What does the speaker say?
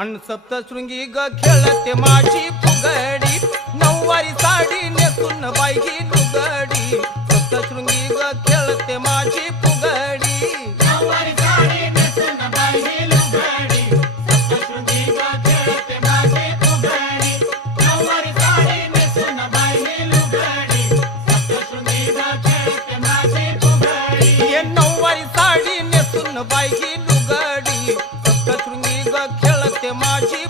अन सप्तशृंगी ग खेळते माझी फुगडी नऊवारी साडी नेसून बाई ही लुगडी सप्तशृंगी ग खेळते माझी फुगडी नऊवारी साडी नेसून बाई ही लुगडी सप्तशृंगी ग खेळते माझी फुगडी नऊवारी साडी नेसून बाई ही लुगडी सप्तशृंगी ग खेळते माझी फुगडी ये नऊवारी साडी नेसून बाई ही लुगडी सप्तशृंगी ग खेळते माझी